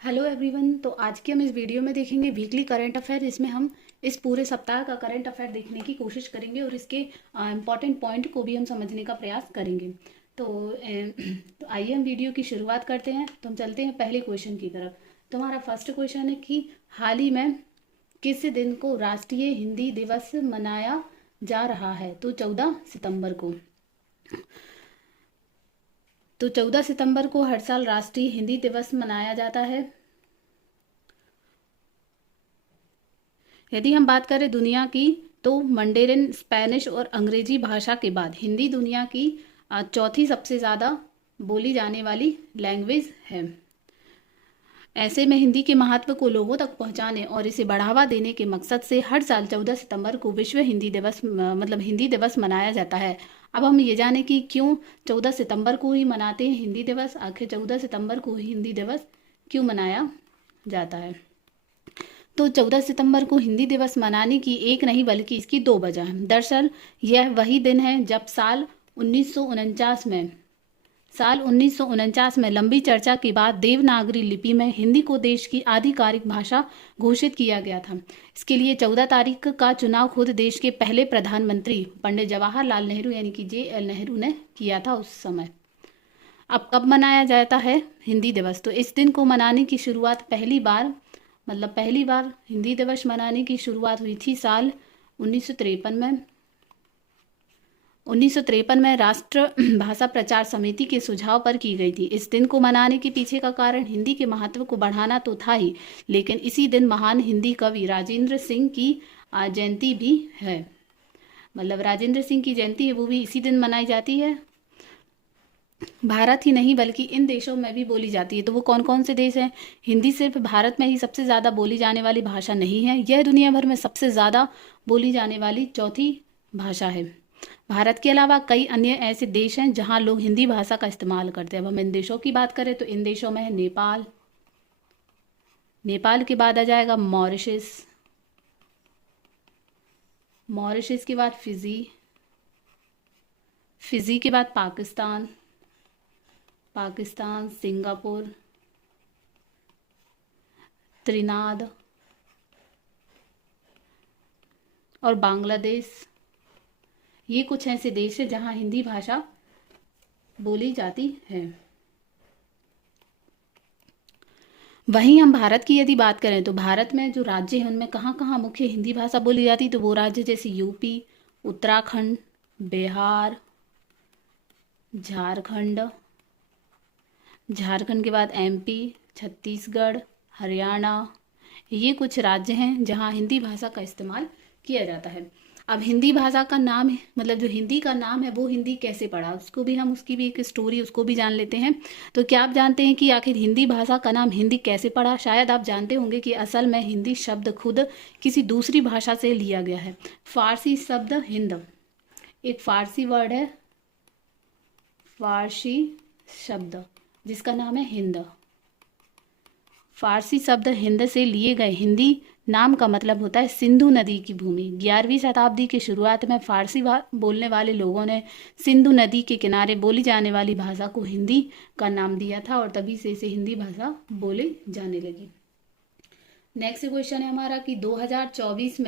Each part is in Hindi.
Hello everyone. तो आज की हम इस वीडियो में देखेंगे वीकली करंट अफेयर। इसमें हम इस पूरे सप्ताह का करंट अफेयर देखने की कोशिश करेंगे और इसके इम्पॉर्टेंट पॉइंट को भी हम समझने का प्रयास करेंगे। तो आइए हम वीडियो की शुरुआत करते हैं। तो हम चलते हैं पहले क्वेश्चन की तरफ। तो हमारा फर्स्ट क्वेश्चन है कि हाल ही में किस दिन को राष्ट्रीय हिंदी दिवस मनाया जा रहा है? तो 14 सितंबर को। तो 14 सितंबर को हर साल राष्ट्रीय हिंदी दिवस मनाया जाता है। यदि हम बात करें दुनिया की, तो मंडेरिन, स्पेनिश और अंग्रेजी भाषा के बाद हिंदी दुनिया की चौथी सबसे ज़्यादा बोली जाने वाली लैंग्वेज है। ऐसे में हिंदी के महत्व को लोगों तक पहुंचाने और इसे बढ़ावा देने के मकसद से हर साल 14 सितंबर को विश्व हिंदी दिवस मतलब हिंदी दिवस मनाया जाता है। अब हम ये जाने कि क्यों 14 सितंबर को ही मनाते हैं हिंदी दिवस। आखिर 14 सितंबर को ही हिंदी दिवस क्यों मनाया जाता है? तो 14 सितंबर को हिंदी दिवस मनाने की एक नहीं बल्कि इसकी दो वजह हैं। दरअसल यह वही दिन है जब साल 1949 में लंबी चर्चा के बाद देवनागरी लिपि में हिंदी को देश की आधिकारिक भाषा घोषित किया गया था। इसके लिए 14 तारीख का चुनाव खुद देश के पहले प्रधानमंत्री पंडित जवाहरलाल नेहरू यानी कि JL नेहरू ने किया था उस समय। अब कब मनाया जाता है हिंदी दिवस? तो इस दिन को मनाने की शुरुआत पहली बार हिंदी दिवस मनाने की शुरुआत हुई थी साल 1953 में। 1953 में राष्ट्र भाषा प्रचार समिति के सुझाव पर की गई थी। इस दिन को मनाने के पीछे का कारण हिंदी के महत्व को बढ़ाना तो था ही, लेकिन इसी दिन महान हिंदी कवि राजेंद्र सिंह की जयंती भी है। मतलब राजेंद्र सिंह की जयंती है, वो भी इसी दिन मनाई जाती है। भारत ही नहीं बल्कि इन देशों में भी बोली जाती है। तो वो कौन कौन से देश हैं? हिंदी सिर्फ भारत में ही सबसे ज़्यादा बोली जाने वाली भाषा नहीं है, यह दुनिया भर में सबसे ज़्यादा बोली जाने वाली चौथी भाषा है। भारत के अलावा कई अन्य ऐसे देश हैं जहां लोग हिंदी भाषा का इस्तेमाल करते हैं। अब हम इन देशों की बात करें तो इन देशों में है नेपाल। नेपाल के बाद आ जाएगा मॉरिशस। मॉरिशस के बाद फिजी। फिजी के बाद पाकिस्तान। पाकिस्तान, सिंगापुर, त्रिनाद और बांग्लादेश। ये कुछ ऐसे देश हैं जहां हिंदी भाषा बोली जाती है। वहीं हम भारत की यदि बात करें तो भारत में जो राज्य हैं उनमें कहाँ कहाँ मुख्य हिंदी भाषा बोली जाती? तो वो राज्य जैसे यूपी, उत्तराखंड, बिहार, झारखंड, झारखंड के बाद MP, छत्तीसगढ़, हरियाणा, ये कुछ राज्य हैं जहां हिंदी भाषा का इस्तेमाल किया जाता है। अब हिंदी भाषा का नाम है, मतलब जो हिंदी का नाम है वो हिंदी कैसे पड़ा, उसको भी हम उसकी भी एक स्टोरी उसको भी जान लेते हैं। तो क्या आप जानते हैं कि आखिर हिंदी भाषा का नाम हिंदी कैसे पड़ा? शायद आप जानते होंगे कि असल में हिंदी शब्द खुद किसी दूसरी भाषा से लिया गया है। फारसी शब्द हिंद, एक फारसी वर्ड है, फारसी शब्द जिसका नाम है हिंद। फारसी शब्द हिंद से लिए गए हिंदी नाम का मतलब होता है सिंधु नदी की भूमि। 11वीं शताब्दी की शुरुआत में फारसी बोलने वाले लोगों ने सिंधु नदी के किनारे बोली जाने वाली भाषा को हिंदी का नाम दिया था और तभी से इसे हिंदी भाषा बोली जाने लगी। नेक्स्ट क्वेश्चन है हमारा कि 2024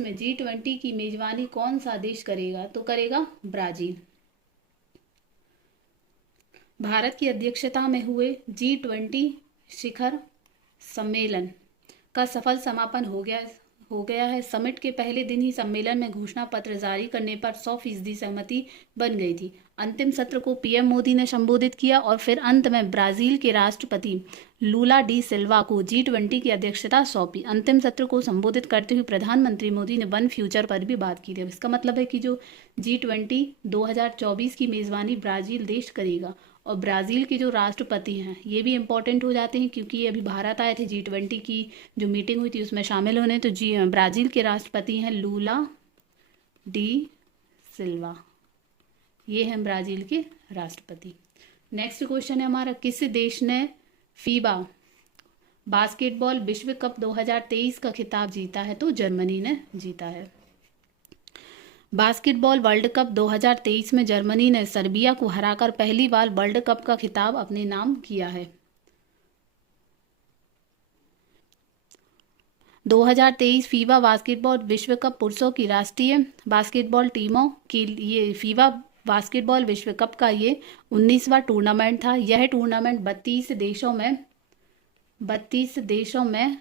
में G20 की मेजबानी कौन सा देश करेगा? तो करेगा ब्राजील। भारत की अध्यक्षता में हुए G20 शिखर सम्मेलन का सफल समापन हो गया है। समिट के पहले दिन ही सम्मेलन में घोषणा पत्र जारी करने पर 100% सहमति बन गई थी। अंतिम सत्र को PM मोदी ने संबोधित किया और फिर अंत में ब्राजील के राष्ट्रपति लूला डी सिल्वा को G20 की अध्यक्षता सौंपी। अंतिम सत्र को संबोधित करते हुए प्रधानमंत्री मोदी ने वन फ्यूचर पर भी बात की थी। इसका मतलब है कि जो G20 2024 की मेजबानी ब्राजील देश करेगा और ब्राज़ील के जो राष्ट्रपति हैं ये भी इम्पोर्टेंट हो जाते हैं क्योंकि ये अभी भारत आए थे। G20 की जो मीटिंग हुई थी उसमें शामिल होने। तो ब्राज़ील के राष्ट्रपति हैं लूला डी सिल्वा, ये हैं ब्राज़ील के राष्ट्रपति। नेक्स्ट क्वेश्चन है हमारा, किस देश ने फीबा बास्केटबॉल विश्व कप 2023 का खिताब जीता है? तो जर्मनी ने जीता है। बास्केटबॉल वर्ल्ड कप 2023 में जर्मनी ने सर्बिया को हराकर पहली बार वर्ल्ड कप का खिताब अपने नाम किया है। 2023 फीवा बास्केटबॉल विश्व कप पुरुषों की राष्ट्रीय बास्केटबॉल टीमों की ये फीवा बास्केटबॉल विश्व कप का ये 19वां टूर्नामेंट था। यह टूर्नामेंट 32 देशों में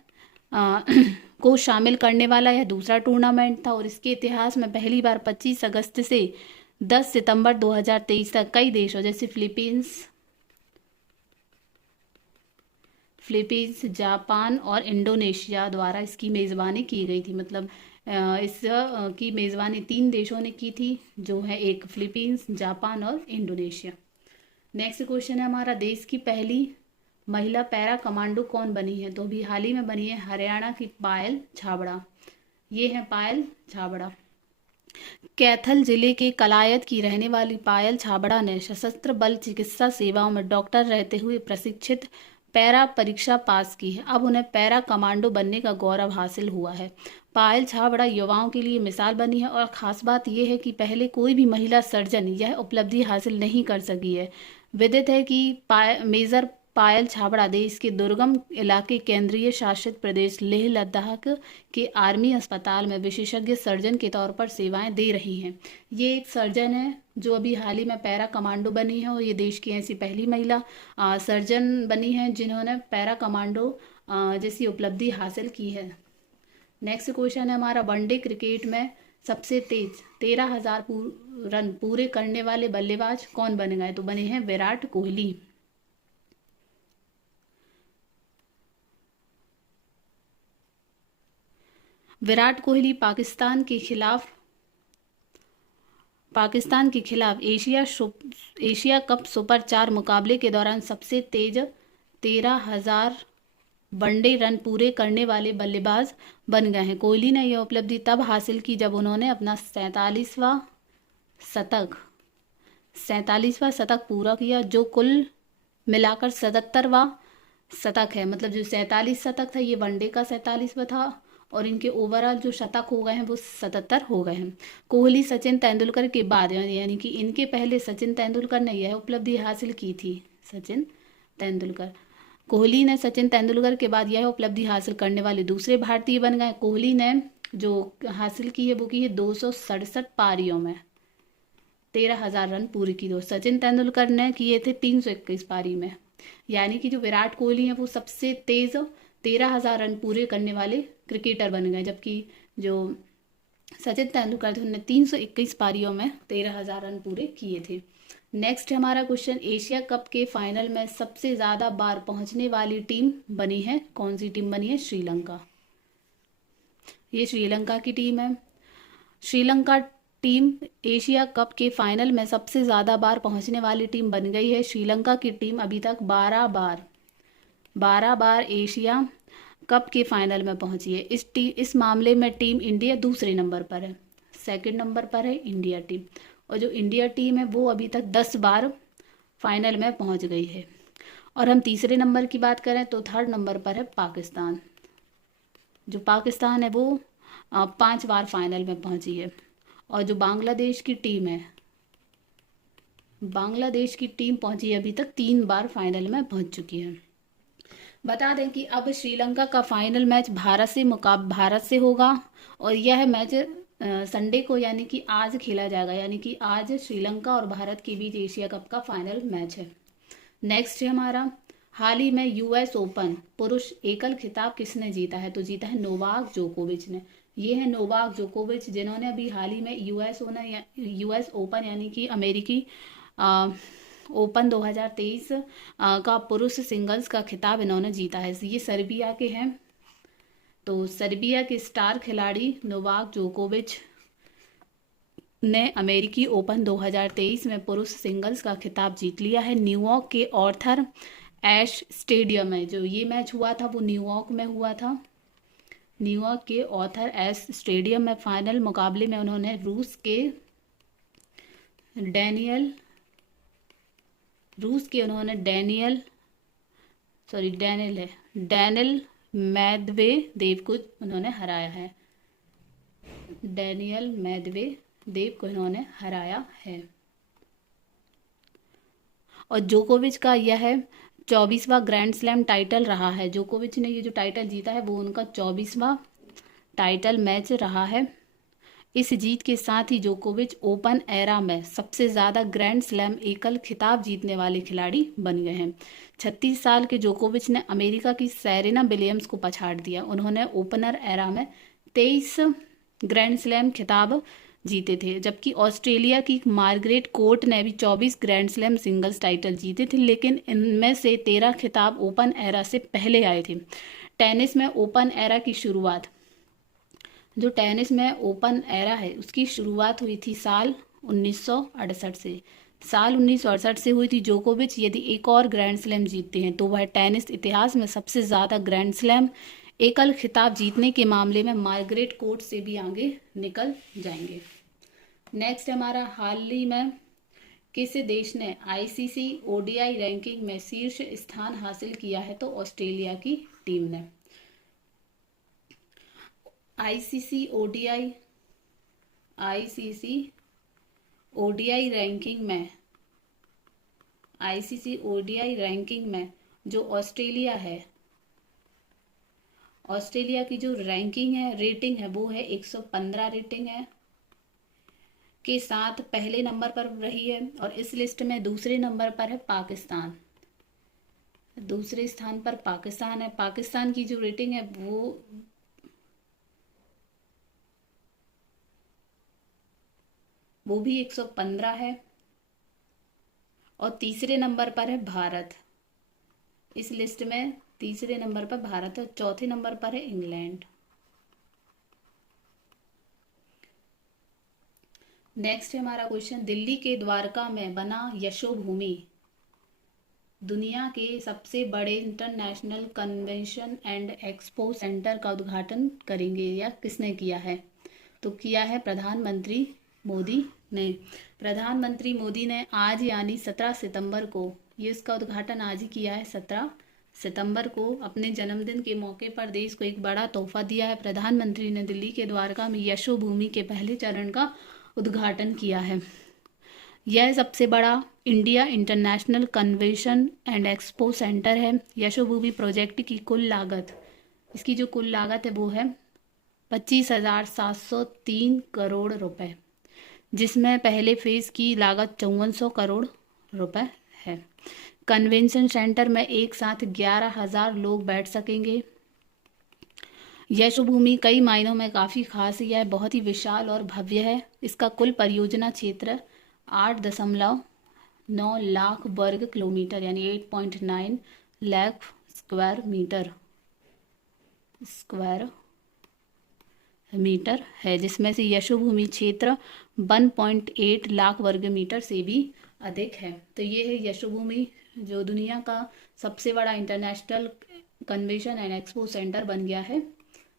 को शामिल करने वाला यह दूसरा टूर्नामेंट था और इसके इतिहास में पहली बार 25 अगस्त से 10 सितंबर 2023 तक कई देशों जैसे फिलीपींस, जापान और इंडोनेशिया द्वारा इसकी मेज़बानी की गई थी। मतलब इस की मेज़बानी 3 देशों ने की थी, जो है एक फिलीपींस, जापान और इंडोनेशिया। नेक्स्ट क्वेश्चन है हमारा, देश की पहली महिला पैरा कमांडो कौन बनी है? तो अभी हाल ही में बनी है हरियाणा की पायल छाबड़ा। ये है पायल छाबड़ा। कैथल जिले के कलायत की रहने वाली पायल छाबड़ा ने सशस्त्र बल चिकित्सा सेवाओं में डॉक्टर रहते हुए प्रशिक्षित पैरा परीक्षा पास की है। अब उन्हें पैरा कमांडो बनने का गौरव हासिल हुआ है। पायल छाबड़ा युवाओं के लिए मिसाल बनी है और ख़ास बात यह है कि पहले कोई भी महिला सर्जन यह उपलब्धि हासिल नहीं कर सकी है। विदित है कि मेजर पायल छाबड़ा देश के दुर्गम इलाके केंद्रीय शासित प्रदेश लेह लद्दाख के आर्मी अस्पताल में विशेषज्ञ सर्जन के तौर पर सेवाएं दे रही हैं। ये एक सर्जन है जो अभी हाल ही में पैरा कमांडो बनी है और ये देश की ऐसी पहली महिला सर्जन बनी है जिन्होंने पैरा कमांडो जैसी उपलब्धि हासिल की है। नेक्स्ट क्वेश्चन है हमारा, वनडे क्रिकेट में सबसे तेज 13,000 रन पूरे करने वाले बल्लेबाज कौन बन गए? तो बने हैं विराट कोहली। विराट कोहली पाकिस्तान के खिलाफ एशिया कप सुपर 4 मुकाबले के दौरान सबसे तेज 13,000 वनडे रन पूरे करने वाले बल्लेबाज बन गए हैं। कोहली ने यह उपलब्धि तब हासिल की जब उन्होंने अपना 47वां शतक पूरा किया, जो कुल मिलाकर 77वां शतक है। मतलब जो 47 शतक था ये वनडे का 47वां था और इनके ओवरऑल जो शतक हो गए हैं वो 77 हो गए हैं। कोहली सचिन तेंदुलकर के बाद यानी कि इनके पहले सचिन तेंदुलकर ने यह उपलब्धि हासिल की थी। कोहली ने सचिन तेंदुलकर के बाद यह उपलब्धि हासिल करने वाले दूसरे भारतीय बन गए। कोहली ने जो हासिल की है वो की है 267 पारियों में 13,000 रन पूरे की। सचिन तेंदुलकर ने किए थे 321 पारी में। यानी कि जो विराट कोहली है वो सबसे तेज 13,000 रन पूरे करने वाले क्रिकेटर बन गए, जबकि जो सचिन तेंदुलकर थे उन्होंने 321 पारियों में 13,000 रन पूरे किए थे। नेक्स्ट हमारा क्वेश्चन, एशिया कप के फाइनल में सबसे ज़्यादा बार पहुंचने वाली टीम बनी है, कौन सी टीम बनी है? श्रीलंका। ये श्रीलंका की टीम है। श्रीलंका टीम एशिया कप के फाइनल में सबसे ज़्यादा बार पहुंचने वाली टीम बन गई है। श्रीलंका की टीम अभी तक 12 बार एशिया कप के फाइनल में पहुंची है। इस मामले में टीम इंडिया दूसरे नंबर पर है, सेकंड नंबर पर है इंडिया टीम। और जो इंडिया टीम है वो अभी तक 10 बार फाइनल में पहुंच गई है। और हम तीसरे नंबर की बात करें तो थर्ड नंबर पर है पाकिस्तान। जो पाकिस्तान है वो 5 बार फाइनल में पहुंची है। और जो बांग्लादेश की टीम है, बांग्लादेश की टीम पहुंची है अभी तक 3 बार फाइनल में पहुंच चुकी है। बता दें कि अब श्रीलंका का फाइनल मैच भारत से होगा और यह मैच संडे को यानी कि आज खेला जाएगा। यानी कि आज श्रीलंका और भारत के बीच एशिया कप का फाइनल मैच है। नेक्स्ट है हमारा, हाल ही में यूएस ओपन पुरुष एकल खिताब किसने जीता है? तो जीता है नोवाक जोकोविच ने। ये है नोवाक जोकोविच जिन्होंने अभी हाल ही में यूएस ओपन यानी कि अमेरिकी ओपन 2023 का पुरुष सिंगल्स का खिताब इन्होंने जीता है। ये सर्बिया के हैं। तो सर्बिया के स्टार खिलाड़ी नोवाक जोकोविच ने अमेरिकी ओपन 2023 में पुरुष सिंगल्स का खिताब जीत लिया है। न्यूयॉर्क के आर्थर एश स्टेडियम में जो ये मैच हुआ था वो न्यूयॉर्क में हुआ था। न्यूयॉर्क के आर्थर एश स्टेडियम में फाइनल मुकाबले में उन्होंने रूस के डैनियल मेदवेदेव को उन्होंने हराया है। डैनियल मेदवेदेव को इन्होंने हराया है। और जोकोविच का यह 24वां ग्रैंड स्लैम टाइटल रहा है। जोकोविच ने ये जो टाइटल जीता है वो उनका 24वां टाइटल मैच रहा है। इस जीत के साथ ही जोकोविच ओपन एरा में सबसे ज़्यादा ग्रैंड स्लैम एकल खिताब जीतने वाले खिलाड़ी बन गए हैं। 36 साल के जोकोविच ने अमेरिका की सेरेना विलियम्स को पछाड़ दिया। उन्होंने ओपनर एरा में 23 ग्रैंड स्लैम खिताब जीते थे, जबकि ऑस्ट्रेलिया की मार्गरेट कोर्ट ने भी 24 ग्रैंड स्लैम सिंगल्स टाइटल जीते थे, लेकिन इनमें से 13 खिताब ओपन एरा से पहले आए थे। टेनिस में ओपन एरा की शुरुआत, जो टेनिस में ओपन एरा है उसकी शुरुआत हुई थी साल 1968 से। साल 1968 से हुई थी। जोकोविच यदि एक और ग्रैंड स्लैम जीतते हैं तो वह टेनिस इतिहास में सबसे ज़्यादा ग्रैंड स्लैम एकल खिताब जीतने के मामले में मार्गरेट कोर्ट से भी आगे निकल जाएंगे। नेक्स्ट हमारा, हाल ही में किस देश ने आईसीसी ओडीआई रैंकिंग में शीर्ष स्थान हासिल किया है? तो ऑस्ट्रेलिया की टीम ने। आईसीसी ओडीआई रैंकिंग में जो ऑस्ट्रेलिया है, ऑस्ट्रेलिया की जो रैंकिंग है, रेटिंग है, वो है 115 रेटिंग है के साथ पहले नंबर पर रही है। और इस लिस्ट में दूसरे नंबर पर है पाकिस्तान। दूसरे स्थान पर पाकिस्तान है। पाकिस्तान की जो रेटिंग है वो भी 115 है। और तीसरे नंबर पर है भारत। इस लिस्ट में तीसरे नंबर पर भारत है। चौथे नंबर पर है इंग्लैंड। नेक्स्ट है हमारा क्वेश्चन, दिल्ली के द्वारका में बना यशोभूमि दुनिया के सबसे बड़े international convention and expo centre का उद्घाटन करेंगे या किसने किया है? तो किया है प्रधानमंत्री मोदी ने। प्रधानमंत्री मोदी ने आज यानी 17 सितंबर को, ये इसका उद्घाटन आज ही किया है। 17 सितंबर को अपने जन्मदिन के मौके पर देश को एक बड़ा तोहफा दिया है। प्रधानमंत्री ने दिल्ली के द्वारका में यशोभूमि के पहले चरण का उद्घाटन किया है। यह सबसे बड़ा India international convention and expo centre है। यशोभूमि प्रोजेक्ट की कुल लागत, इसकी जो कुल लागत है वो है 25,703 करोड़ रुपए, जिसमें पहले फेज की लागत 5400 करोड़ रुपए है। कन्वेंशन सेंटर में एक साथ 11,000 लोग बैठ सकेंगे। यशोभूमि कई मायनों में काफ़ी खास है। यह बहुत ही विशाल और भव्य है। इसका कुल परियोजना क्षेत्र 8.9 लाख वर्ग किलोमीटर यानी 8.9 लाख स्क्वायर मीटर है, जिसमें से यशोभूमि क्षेत्र 1.8 लाख वर्ग मीटर से भी अधिक है। तो ये है यशोभूमि, जो दुनिया का सबसे बड़ा international convention and expo centre बन गया है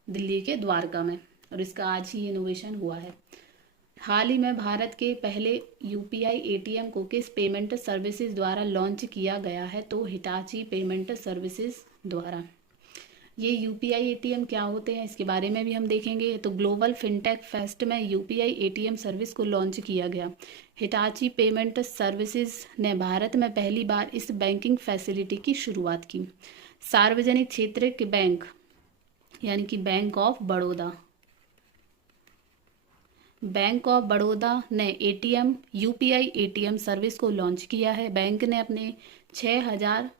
दिल्ली के द्वारका में, और इसका आज ही इनोवेशन हुआ है। हाल ही में भारत के पहले यूपीआई एटीएम को किस पेमेंट सर्विसेज द्वारा लॉन्च किया गया है? तो हिटाची पेमेंट सर्विसेज द्वारा। ये यूपीआई एटीएम क्या होते हैं इसके बारे में भी हम देखेंगे। तो ग्लोबल फिनटेक फेस्ट में यूपीआई एटीएम सर्विस को लॉन्च किया गया। हिटाची पेमेंट सर्विसेज ने भारत में पहली बार इस बैंकिंग फैसिलिटी की शुरुआत की। सार्वजनिक क्षेत्र के बैंक यानी कि बैंक ऑफ बड़ौदा ने यूपीआई एटीएम सर्विस को लॉन्च किया है। बैंक ने अपने 6,000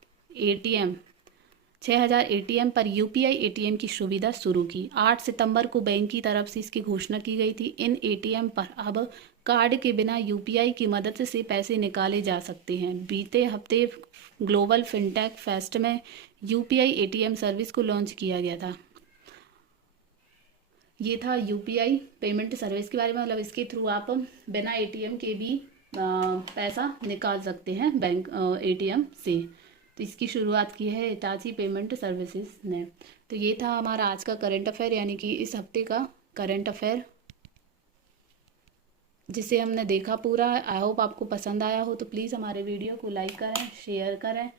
एटीएम पर यूपीआई एटीएम की सुविधा शुरू की। 8 सितंबर को बैंक की तरफ से इसकी घोषणा की गई थी। इन एटीएम पर अब कार्ड के बिना यूपीआई की मदद से पैसे निकाले जा सकते हैं। बीते हफ्ते ग्लोबल फिनटेक फेस्ट में यूपीआई एटीएम सर्विस को लॉन्च किया गया था। ये था यूपीआई पेमेंट सर्विस के बारे में, मतलब इसके थ्रू आप बिना एटीएम के भी पैसा निकाल सकते हैं बैंक एटीएम से। तो इसकी शुरुआत की है हिटाची पेमेंट सर्विसेज ने। तो ये था हमारा आज का करंट अफेयर, यानी कि इस हफ्ते का करंट अफेयर जिसे हमने देखा पूरा। आई होप आपको पसंद आया हो। तो प्लीज़ हमारे वीडियो को लाइक करें, शेयर करें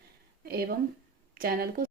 एवं चैनल को